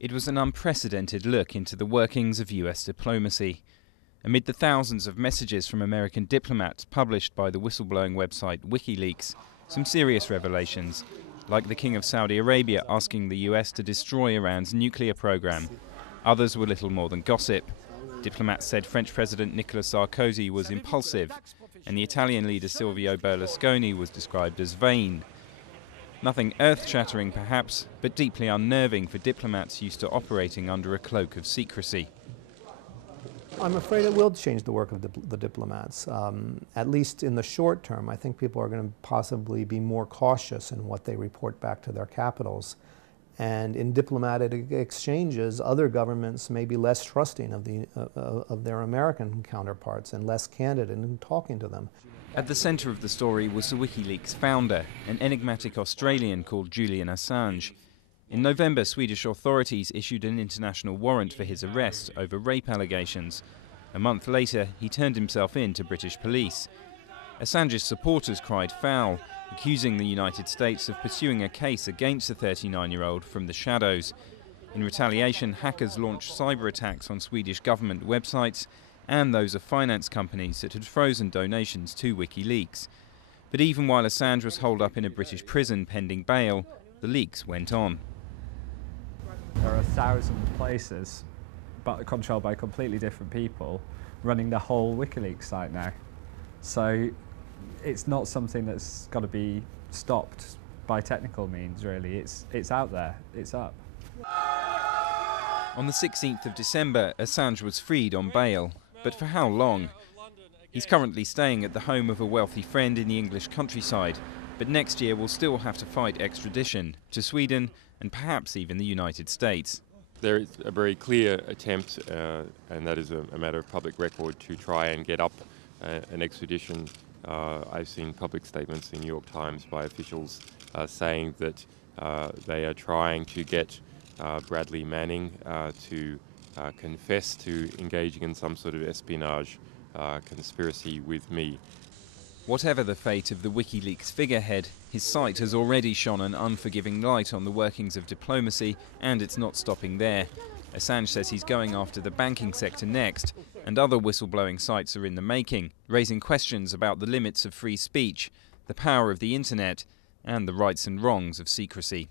It was an unprecedented look into the workings of US diplomacy. Amid the thousands of messages from American diplomats published by the whistleblowing website WikiLeaks, some serious revelations, like the King of Saudi Arabia asking the US to destroy Iran's nuclear program. Others were little more than gossip. Diplomats said French President Nicolas Sarkozy was impulsive, and the Italian leader Silvio Berlusconi was described as vain. Nothing earth-shattering perhaps, but deeply unnerving for diplomats used to operating under a cloak of secrecy. I'm afraid it will change the work of the diplomats, at least in the short term. I think people are going to possibly be more cautious in what they report back to their capitals. And in diplomatic exchanges, other governments may be less trusting of their American counterparts and less candid in talking to them. At the centre of the story was the WikiLeaks founder, an enigmatic Australian called Julian Assange. In November, Swedish authorities issued an international warrant for his arrest over rape allegations. A month later, he turned himself in to British police. Assange's supporters cried foul, accusing the United States of pursuing a case against the 39-year-old from the shadows. In retaliation, hackers launched cyber attacks on Swedish government websites and those of finance companies that had frozen donations to WikiLeaks. But even while Assange was holed up in a British prison pending bail, the leaks went on. There are 1,000 places, but controlled by completely different people, running the whole WikiLeaks site now. So it's not something that's got to be stopped by technical means, really. It's out there, it's up. On the 16th of December, Assange was freed on bail. But for how long? He's currently staying at the home of a wealthy friend in the English countryside, but next year will still have to fight extradition to Sweden and perhaps even the United States. There is a very clear attempt, and that is a matter of public record, to try and get up an extradition. I've seen public statements in New York Times by officials saying that they are trying to get Bradley Manning to confess to engaging in some sort of espionage conspiracy with me. Whatever the fate of the WikiLeaks figurehead, his site has already shone an unforgiving light on the workings of diplomacy, and it's not stopping there. Assange says he's going after the banking sector next, and other whistleblowing sites are in the making, raising questions about the limits of free speech, the power of the internet, and the rights and wrongs of secrecy.